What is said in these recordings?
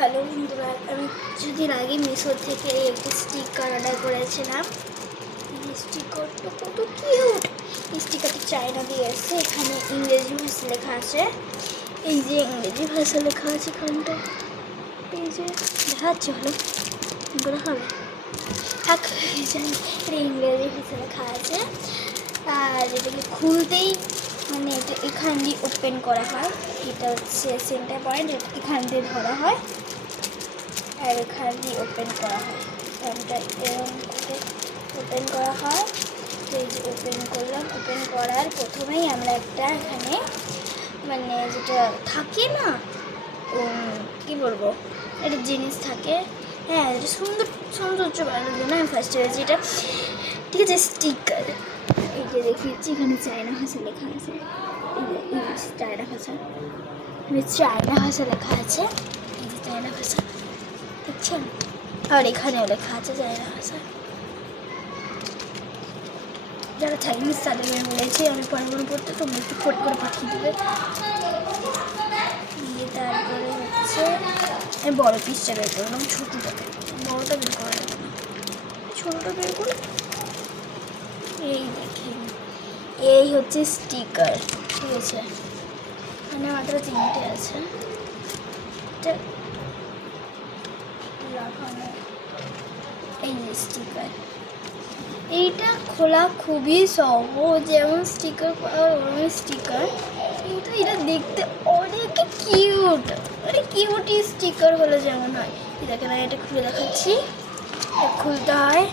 Hello বন্ধুরা, আমি কিছুদিন আগে মিশো থেকে একটি স্টিকার অর্ডার করেছিলাম। এই স্টিকারটা কত কিউট! এই স্টিকারটি চায়না দিয়ে এসছে। এখানে ইংরেজি ভাষা লেখা আছে। এই যে ইংরেজি ভাষা লেখা আছে এখানটা, এই যে দেখাচ্ছে, হলো করে হবে থাক, জানি এটা ইংরেজি ভাষা লেখা আছে। আর এটাকে খুলতেই মানে এটা এখান দিয়ে ওপেন করা হয়। এটা হচ্ছে সেন্টার পয়েন্ট, এখান দিয়ে ধরা হয় আর এখান দিয়ে ওপেন করা হয়। এখানটা এরকম করে ওপেন করা হয়। এই যে ওপেন করলাম, ওপেন করার প্রথমেই আমরা একটা এখানে মানে যেটা থাকে না, কী বলবো, একটা জিনিস থাকে, হ্যাঁ এটা সৌন্দর্য বাড়ানোর জন্য আমি ফার্স্ট হয়েছি এটা, ঠিক আছে। স্টিকার এই যে দেখিয়েছি, এখানে চায়না ভাষা লেখা আছে। চায়না ভাষা, চায়না ভাষা লেখা আছে, এই যে চায়না ভাষা দেখছেন, আর এখানেও লেখা আছে চায়না ভাষা। যারা চাইনিজ তাদের আমি বলেছি আমি পরে পড়তে তোমরা একটু ফোট করে পাঠিয়ে দেবে। দিয়ে তারপরে হচ্ছে আমি বড় পিসটা বের করলাম, ছোটোটা বড়োটা বের করা যাবে না, ছোটোটা বের করে। এই দেখেন, এই হচ্ছে স্টিকার, ঠিক আছে। মানে মাত্র 3টে আছে, এই যে স্টিকার, এইটা খোলা খুবই সহজ, যেমন স্টিকার ওরকম স্টিকার, কিন্তু এটা দেখতে অনেক কিউট, মানে কিউটি স্টিকার হলে যেমন হয়। দেখেন আমি এটা খুলে দেখাচ্ছি, খুলতে হয়।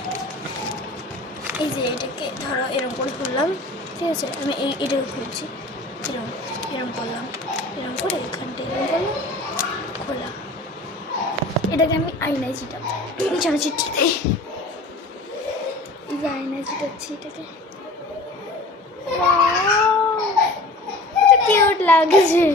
এই যে এটাকে ধরো এরকম করে খুললাম, ঠিক আছে। আমি এটাকে খুলছি, এরকম এরকম করলাম, এরকম করে এখানটা এরকম করলাম, খোলা। এটাকে আমি আয়নায় চিটাবো, চিঠি দেয়, আয়নায় চিটাচ্ছি এটাকে, কিউট লাগছে।